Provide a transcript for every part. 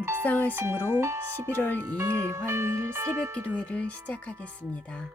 묵상하심으로 11월 2일 화요일 새벽 기도회를 시작하겠습니다.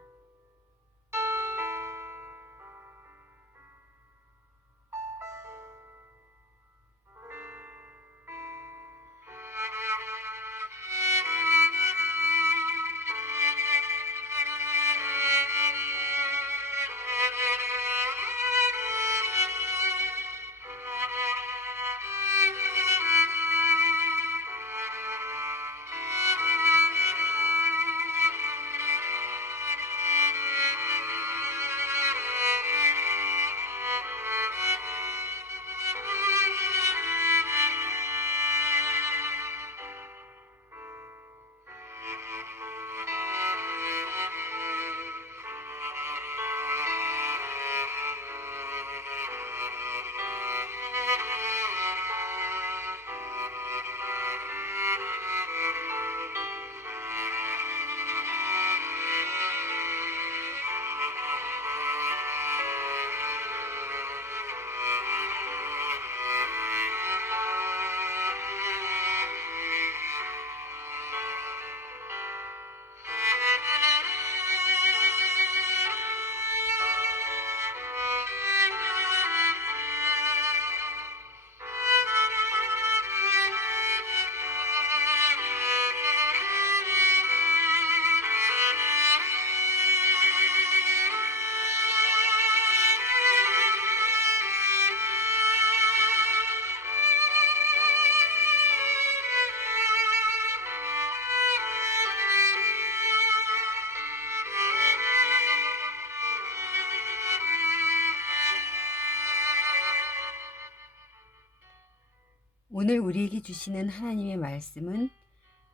오늘 우리에게 주시는 하나님의 말씀은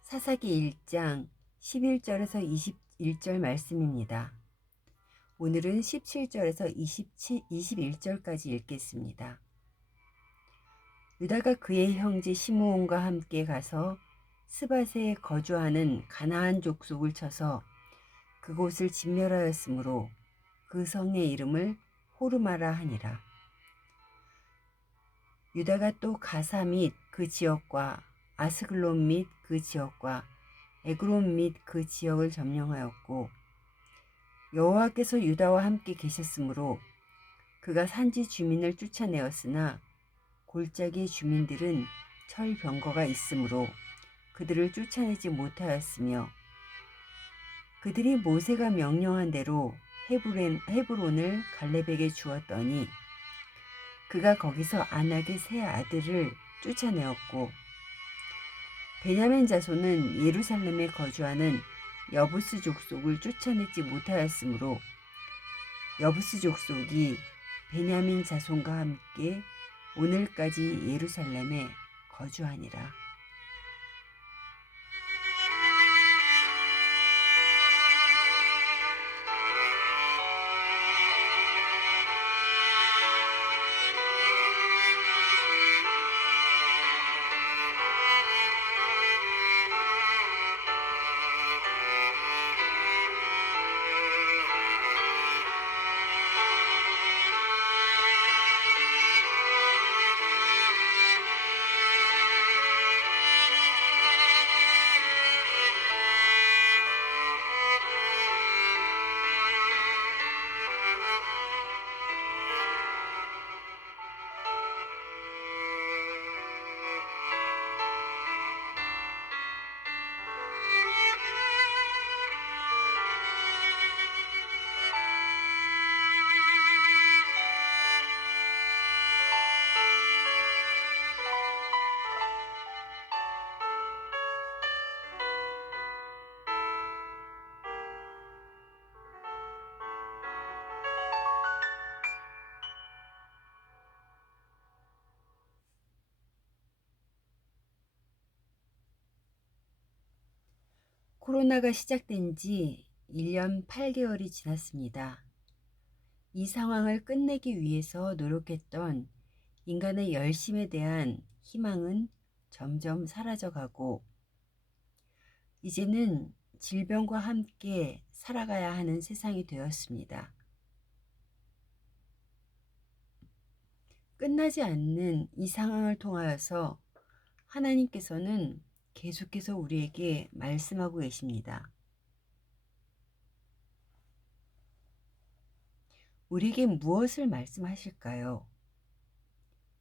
사사기 1장 11절에서 21절 말씀입니다. 오늘은 17절에서 21절까지 읽겠습니다. 유다가 그의 형제 시므온과 함께 가서 스밧에 거주하는 가나안 족속을 쳐서 그곳을 진멸하였으므로 그 성의 이름을 호르마라 하니라. 유다가 또 가사 및 그 지역과 아스글론 및 그 지역과 에그론 및 그 지역을 점령하였고, 여호와께서 유다와 함께 계셨으므로 그가 산지 주민을 쫓아내었으나 골짜기 주민들은 철병거가 있으므로 그들을 쫓아내지 못하였으며, 그들이 모세가 명령한 대로 헤브론을 갈렙에게 주었더니 그가 거기서 안악의 세 아들을 쫓아내었고, 베냐민 자손은 예루살렘에 거주하는 여부스 족속을 쫓아내지 못하였으므로 여부스 족속이 베냐민 자손과 함께 오늘까지 예루살렘에 거주하니라. 코로나가 시작된 지 1년 8개월이 지났습니다. 이 상황을 끝내기 위해서 노력했던 인간의 열심에 대한 희망은 점점 사라져가고, 이제는 질병과 함께 살아가야 하는 세상이 되었습니다. 끝나지 않는 이 상황을 통하여서 하나님께서는 계속해서 우리에게 말씀하고 계십니다. 우리에게 무엇을 말씀하실까요?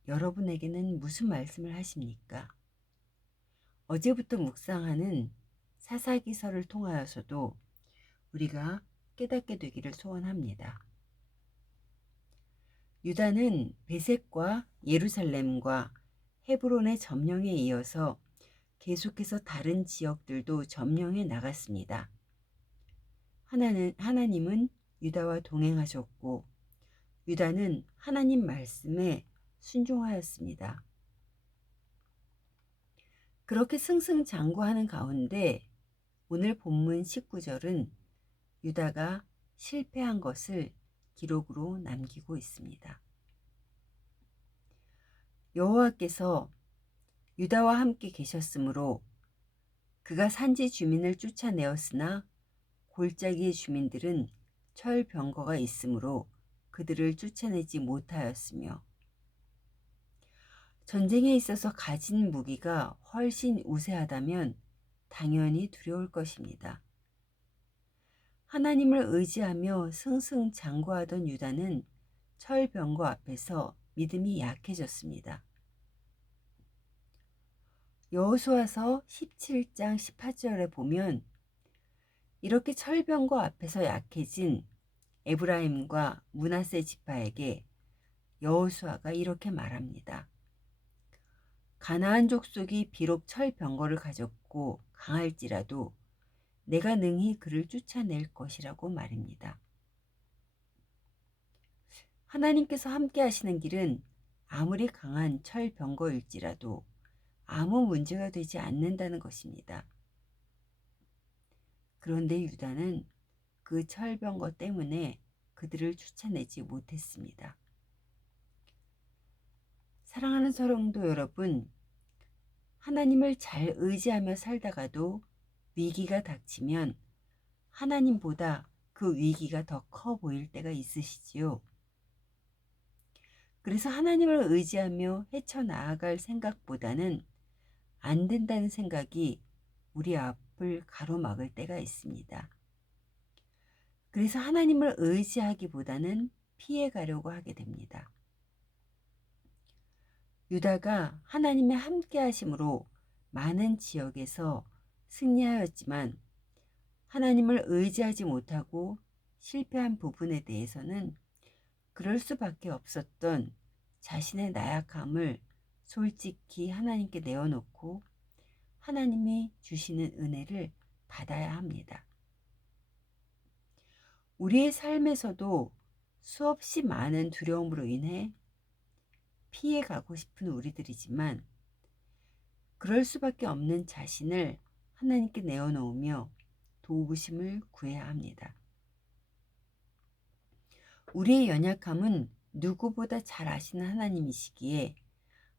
여러분에게는 무슨 말씀을 하십니까? 어제부터 묵상하는 사사기서를 통하여서도 우리가 깨닫게 되기를 소원합니다. 유다는 베셋과 예루살렘과 헤브론의 점령에 이어서 계속해서 다른 지역들도 점령해 나갔습니다. 하나님은 유다와 동행하셨고 유다는 하나님 말씀에 순종하였습니다. 그렇게 승승장구하는 가운데 오늘 본문 19절은 유다가 실패한 것을 기록으로 남기고 있습니다. 여호와께서 유다와 함께 계셨으므로 그가 산지 주민을 쫓아내었으나 골짜기의 주민들은 철병거가 있으므로 그들을 쫓아내지 못하였으며 전쟁에 있어서 가진 무기가 훨씬 우세하다면 당연히 두려울 것입니다. 하나님을 의지하며 승승장구하던 유다는 철병거 앞에서 믿음이 약해졌습니다. 여호수아서 17장 18절에 보면 이렇게 철병거 앞에서 약해진 에브라임과 므낫세 지파에게 여호수아가 이렇게 말합니다. 가나안 족속이 비록 철병거를 가졌고 강할지라도 내가 능히 그를 쫓아낼 것이라고 말입니다. 하나님께서 함께 하시는 길은 아무리 강한 철병거일지라도 아무 문제가 되지 않는다는 것입니다. 그런데 유다는 그 철병거 때문에 그들을 쫓아내지 못했습니다. 사랑하는 성도 여러분, 하나님을 잘 의지하며 살다가도 위기가 닥치면 하나님보다 그 위기가 더 커 보일 때가 있으시지요. 그래서 하나님을 의지하며 헤쳐나아갈 생각보다는 안 된다는 생각이 우리 앞을 가로막을 때가 있습니다. 그래서 하나님을 의지하기보다는 피해가려고 하게 됩니다. 유다가 하나님의 함께 하심으로 많은 지역에서 승리하였지만 하나님을 의지하지 못하고 실패한 부분에 대해서는 그럴 수밖에 없었던 자신의 나약함을 솔직히 하나님께 내어놓고 하나님이 주시는 은혜를 받아야 합니다. 우리의 삶에서도 수없이 많은 두려움으로 인해 피해가고 싶은 우리들이지만 그럴 수밖에 없는 자신을 하나님께 내어놓으며 도우심을 구해야 합니다. 우리의 연약함은 누구보다 잘 아시는 하나님이시기에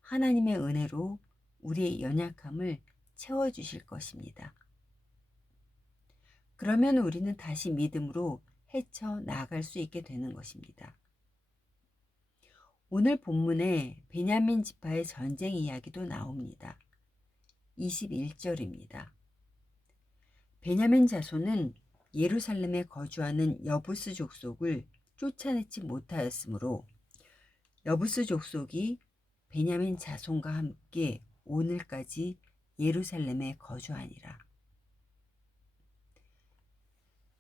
하나님의 은혜로 우리의 연약함을 채워주실 것입니다. 그러면 우리는 다시 믿음으로 헤쳐나갈 수 있게 되는 것입니다. 오늘 본문에 베냐민 지파의 전쟁 이야기도 나옵니다. 21절입니다. 베냐민 자손은 예루살렘에 거주하는 여부스 족속을 쫓아내지 못하였으므로 여부스 족속이 베냐민 자손과 함께 오늘까지 예루살렘에 거주하니라.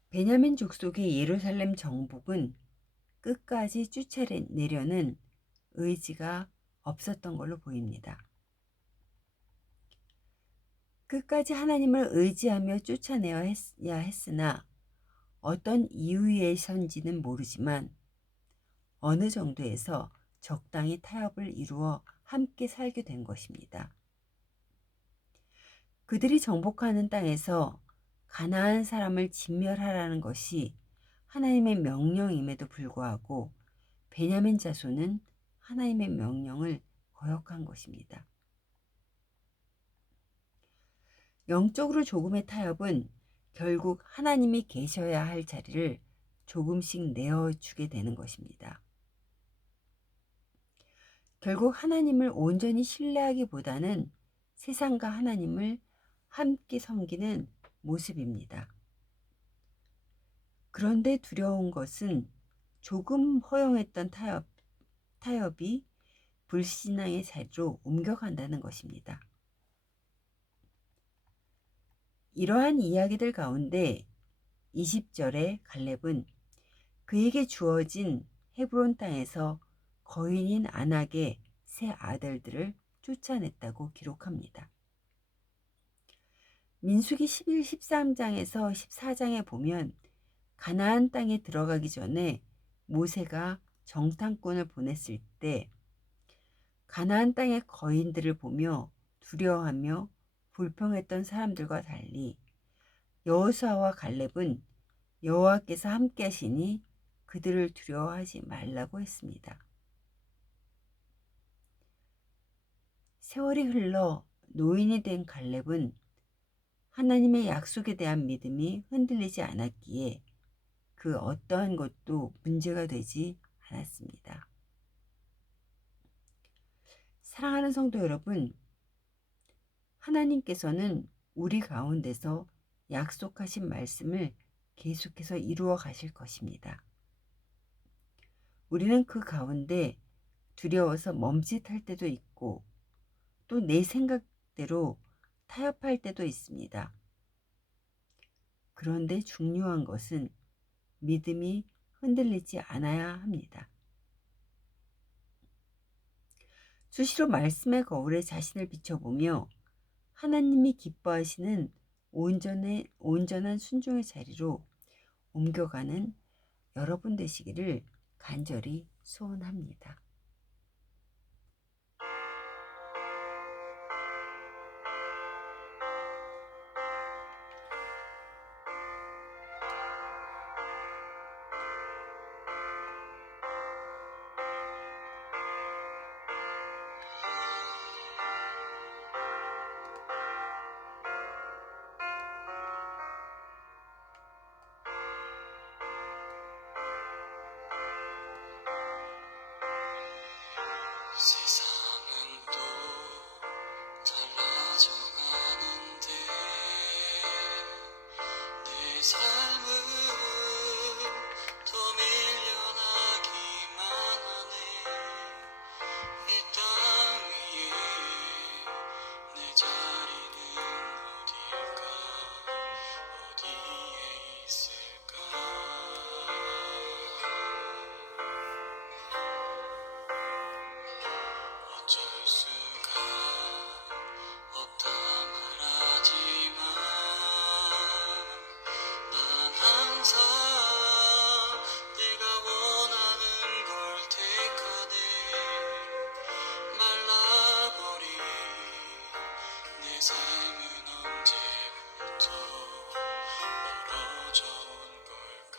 베냐민 족속의 예루살렘 정복은 끝까지 쫓아내려는 의지가 없었던 걸로 보입니다. 끝까지 하나님을 의지하며 쫓아내야 했으나 어떤 이유에선지는 모르지만 어느 정도에서 적당히 타협을 이루어 함께 살게 된 것입니다. 그들이 정복하는 땅에서 가나안 사람을 진멸하라는 것이 하나님의 명령임에도 불구하고 베냐민 자손은 하나님의 명령을 거역한 것입니다. 영적으로 조금의 타협은 결국 하나님이 계셔야 할 자리를 조금씩 내어주게 되는 것입니다. 결국 하나님을 온전히 신뢰하기보다는 세상과 하나님을 함께 섬기는 모습입니다. 그런데 두려운 것은 조금 허용했던 타협이 불신앙의 자리로 옮겨간다는 것입니다. 이러한 이야기들 가운데 20절에 갈렙은 그에게 주어진 헤브론 땅에서 거인인 안악의 세 아들들을 쫓아냈다고 기록합니다. 민수기 11, 13장에서 14장에 보면 가나안 땅에 들어가기 전에 모세가 정탐꾼을 보냈을 때 가나안 땅의 거인들을 보며 두려워하며 불평했던 사람들과 달리 여호수아와 갈렙은 여호와께서 함께 하시니 그들을 두려워하지 말라고 했습니다. 세월이 흘러 노인이 된 갈렙은 하나님의 약속에 대한 믿음이 흔들리지 않았기에 그 어떠한 것도 문제가 되지 않았습니다. 사랑하는 성도 여러분, 하나님께서는 우리 가운데서 약속하신 말씀을 계속해서 이루어 가실 것입니다. 우리는 그 가운데 두려워서 멈칫할 때도 있고 또 내 생각대로 타협할 때도 있습니다. 그런데 중요한 것은 믿음이 흔들리지 않아야 합니다. 수시로 말씀의 거울에 자신을 비춰보며 하나님이 기뻐하시는 온전한 순종의 자리로 옮겨가는 여러분 되시기를 간절히 소원합니다. 세상은 또 달라져 가는데 내 삶은 더 밀려나기만 하네. 이 땅 위에 내 자리는 어딜까? 어디에 있을까? 어쩔 수가 없다 말하지만 난 항상 내가 원하는 걸 택하네. 말라버린 내 삶은 언제부터 멀어져 온 걸까?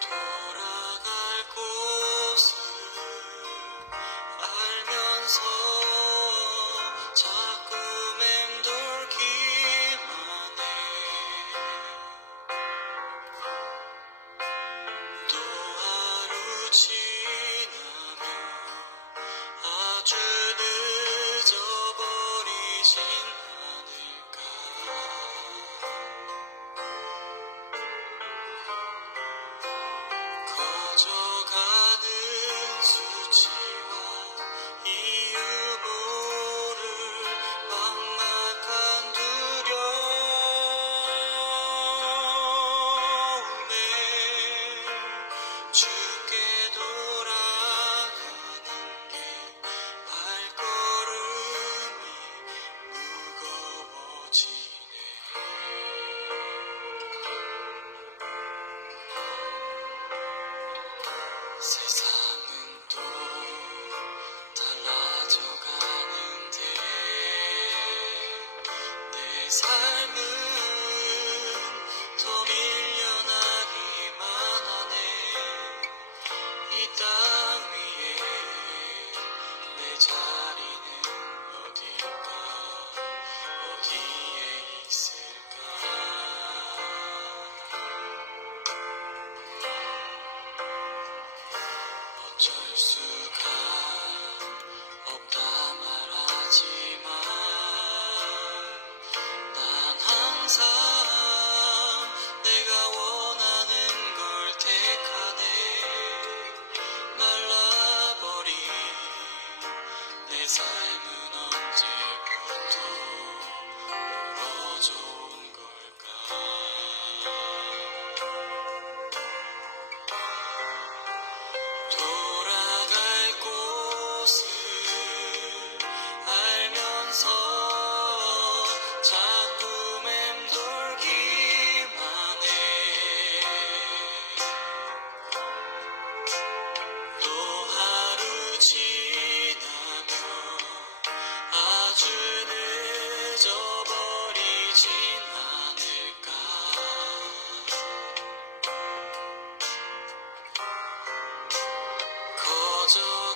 돌아갈 곳을 알면서 자꾸 맴돌기만 해. 또 하루 지나면 아주 늦어버리진 않을까? 커져가는 수치와 이유 모를 막막한 두려움에 주께 돌아가는 게 발걸음이 무거워지네. 세상은 또 달라져 가는데 내 삶은 더 밀려나기만 하네. 이 땅 위에 내 자리는 어딜까? 어디에 있을까? 어쩔 수가 젖어